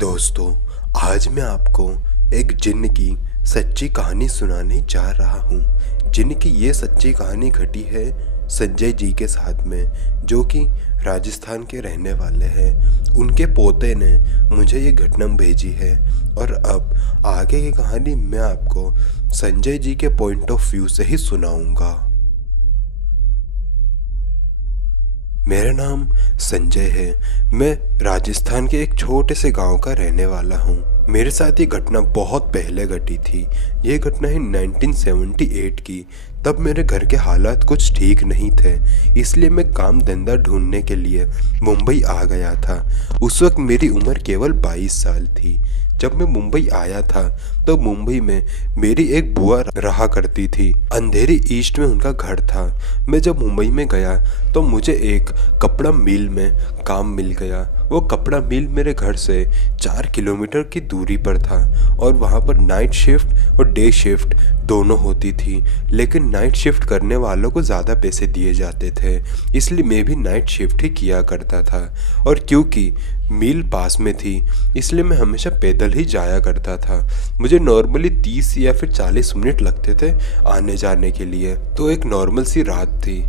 दोस्तों, आज मैं आपको एक जिन्न की सच्ची कहानी सुनाने जा रहा हूँ। जिन्न की ये सच्ची कहानी घटी है संजय जी के साथ में, जो कि राजस्थान के रहने वाले हैं। उनके पोते ने मुझे ये घटना भेजी है और अब आगे की कहानी मैं आपको संजय जी के पॉइंट ऑफ व्यू से ही सुनाऊंगा। मेरा नाम संजय है। मैं राजस्थान के एक छोटे से गांव का रहने वाला हूँ। मेरे साथ ये घटना बहुत पहले घटी थी। ये घटना है 1978 की। तब मेरे घर के हालात कुछ ठीक नहीं थे, इसलिए मैं काम धंधा ढूंढने के लिए मुंबई आ गया था। उस वक्त मेरी उम्र केवल 22 साल थी। जब मैं मुंबई आया था तो मुंबई में मेरी एक बुआ रहा करती थी। अंधेरी ईस्ट में उनका घर था। मैं जब मुंबई में गया तो मुझे एक कपड़ा मिल में काम मिल गया। वो कपड़ा मिल मेरे घर से 4 किलोमीटर की दूरी पर था और वहाँ पर नाइट शिफ्ट और डे शिफ्ट दोनों होती थी, लेकिन नाइट शिफ्ट करने वालों को ज़्यादा पैसे दिए जाते थे, इसलिए मैं भी नाइट शिफ्ट ही किया करता था। और क्योंकि मिल पास में थी इसलिए मैं हमेशा पैदल ही जाया करता था। मुझे नॉर्मली 30 या फिर 40 मिनट लगते थे आने जाने के लिए। तो एक नॉर्मल सी रात थी।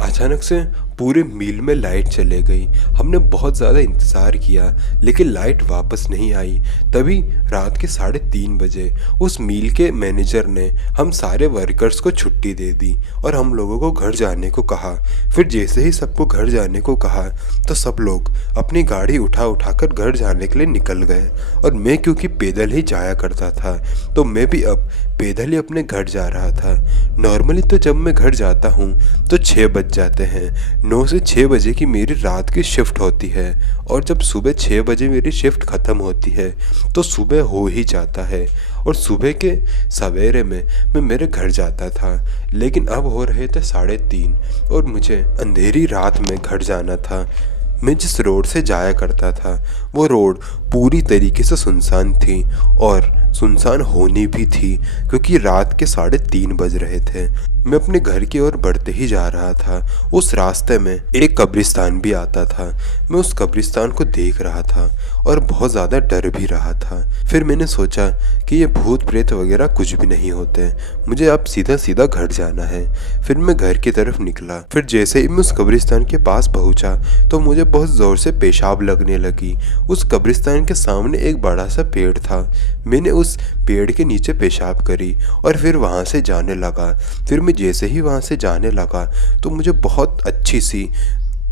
अचानक से पूरे मील में लाइट चले गई। हमने बहुत ज़्यादा इंतज़ार किया लेकिन लाइट वापस नहीं आई। तभी रात के 3:30 बजे उस मील के मैनेजर ने हम सारे वर्कर्स को छुट्टी दे दी और हम लोगों को घर जाने को कहा। फिर जैसे ही सबको घर जाने को कहा तो सब लोग अपनी गाड़ी उठाकर घर जाने के लिए निकल गए। और मैं क्योंकि पैदल ही जाया करता था तो मैं भी अब पैदल ही अपने घर जा रहा था। नॉर्मली तो जब मैं घर जाता हूँ तो 6 बज जाते हैं। 9 से 6 बजे की मेरी रात की शिफ्ट होती है और जब सुबह 6 बजे मेरी शिफ्ट ख़त्म होती है तो सुबह हो ही जाता है। और सुबह के सवेरे में मैं मेरे घर जाता था, लेकिन अब हो रहे थे 3:30 और मुझे अंधेरी रात में घर जाना था। मैं जिस रोड से जाया करता था वो रोड पूरी तरीके से सुनसान थी और सुनसान होनी भी थी क्योंकि रात के 3:30 बज रहे थे। मैं अपने घर की ओर बढ़ते ही जा रहा था। उस रास्ते में एक कब्रिस्तान भी आता था। मैं उस कब्रिस्तान को देख रहा था और बहुत ज़्यादा डर भी रहा था। फिर मैंने सोचा कि ये भूत प्रेत वगैरह कुछ भी नहीं होते, मुझे अब सीधा सीधा घर जाना है। फिर मैं घर की तरफ निकला। फिर जैसे ही मैं उस कब्रिस्तान के पास पहुंचा तो मुझे बहुत ज़ोर से पेशाब लगने लगी। उस कब्रिस्तान के सामने एक बड़ा सा पेड़ था। मैंने उस पेड़ के नीचे पेशाब करी और फिर वहाँ से जाने लगा। फिर मैं जैसे ही वहाँ से जाने लगा तो मुझे बहुत अच्छी सी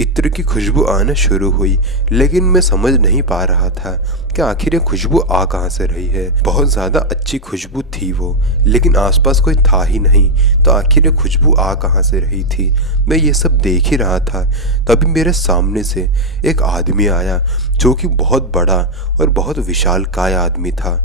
इत्र की खुशबू आना शुरू हुई, लेकिन मैं समझ नहीं पा रहा था कि आखिर ये खुशबू आ कहाँ से रही है। बहुत ज़्यादा अच्छी खुशबू थी वो, लेकिन आसपास कोई था ही नहीं, तो आखिर ये खुशबू आ कहाँ से रही थी। मैं ये सब देख ही रहा था, तभी मेरे सामने से एक आदमी आया जो कि बहुत बड़ा और बहुत विशालकाय आदमी था।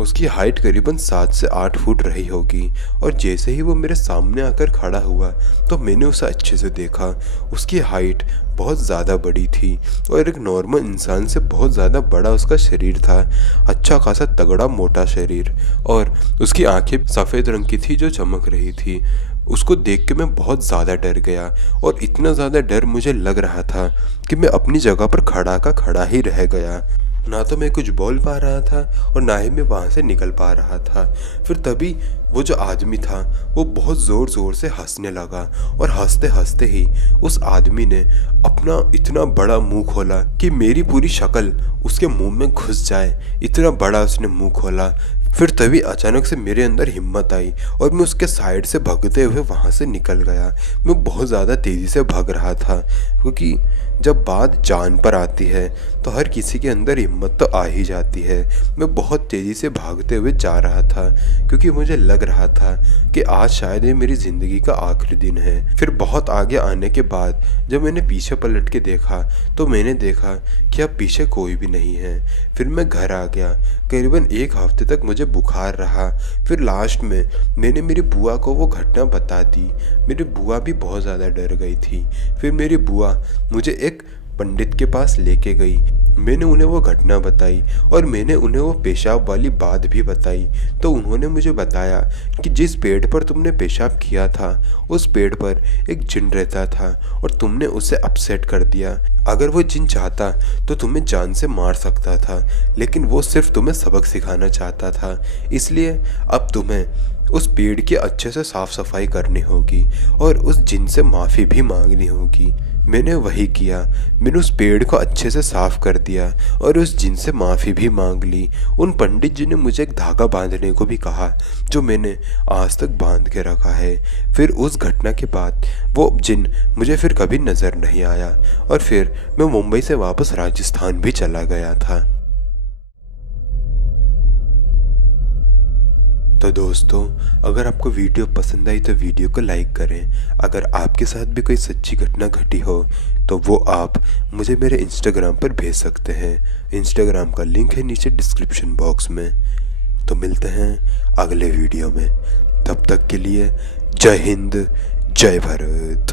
उसकी हाइट करीबन 7 से 8 फुट रही होगी और जैसे ही वो मेरे सामने आकर खड़ा हुआ तो मैंने उसे अच्छे से देखा। उसकी हाइट बहुत ज़्यादा बड़ी थी और एक नॉर्मल इंसान से बहुत ज़्यादा बड़ा उसका शरीर था। अच्छा खासा तगड़ा मोटा शरीर और उसकी आंखें सफ़ेद रंग की थी जो चमक रही थी। उसको देख के मैं बहुत ज़्यादा डर गया और इतना ज़्यादा डर मुझे लग रहा था कि मैं अपनी जगह पर खड़ा का खड़ा ही रह गया। ना तो मैं कुछ बोल पा रहा था और ना ही मैं वहाँ से निकल पा रहा था। फिर तभी वो जो आदमी था वो बहुत ज़ोर ज़ोर से हंसने लगा और हंसते हंसते ही उस आदमी ने अपना इतना बड़ा मुंह खोला कि मेरी पूरी शक्ल उसके मुंह में घुस जाए। इतना बड़ा उसने मुंह खोला। फिर तभी अचानक से मेरे अंदर हिम्मत आई और मैं उसके साइड से भागते हुए वहाँ से निकल गया। मैं बहुत ज़्यादा तेज़ी से भाग रहा था क्योंकि जब बात जान पर आती है तो हर किसी के अंदर हिम्मत तो आ ही जाती है। मैं बहुत तेज़ी से भागते हुए जा रहा था क्योंकि मुझे लग रहा था कि आज शायद ये मेरी ज़िंदगी का आखिरी दिन है। फिर बहुत आगे आने के बाद जब मैंने पीछे पलट के देखा तो मैंने देखा कि अब पीछे कोई भी नहीं है। फिर मैं घर आ गया। करीबन 1 हफ्ते तक मुझे बुखार रहा। फिर लास्ट में मैंने मेरी बुआ को वो घटना बता दी। मेरी बुआ भी बहुत ज़्यादा डर गई थी। फिर मेरी बुआ मुझे एक पंडित के पास लेके गई। मैंने उन्हें वो घटना बताई और मैंने उन्हें वो पेशाब वाली बात भी बताई। तो उन्होंने मुझे बताया कि जिस पेड़ पर तुमने पेशाब किया था उस पेड़ पर एक जिन रहता था और तुमने उसे अपसेट कर दिया। अगर वो जिन चाहता तो तुम्हें जान से मार सकता था, लेकिन वो सिर्फ तुम्हें सबक सिखाना चाहता था। इसलिए अब तुम्हें उस पेड़ की अच्छे से साफ सफाई करनी होगी और उस जिन से माफ़ी भी मांगनी होगी। मैंने वही किया। मैंने उस पेड़ को अच्छे से साफ कर दिया और उस जिन से माफ़ी भी मांग ली। उन पंडित जी ने मुझे एक धागा बांधने को भी कहा, जो मैंने आज तक बांध के रखा है। फिर उस घटना के बाद वो जिन मुझे फिर कभी नज़र नहीं आया और फिर मैं मुंबई से वापस राजस्थान भी चला गया था। तो दोस्तों, अगर आपको वीडियो पसंद आई तो वीडियो को लाइक करें। अगर आपके साथ भी कोई सच्ची घटना घटी हो तो वो आप मुझे मेरे इंस्टाग्राम पर भेज सकते हैं। इंस्टाग्राम का लिंक है नीचे डिस्क्रिप्शन बॉक्स में। तो मिलते हैं अगले वीडियो में। तब तक के लिए जय हिंद, जय भारत।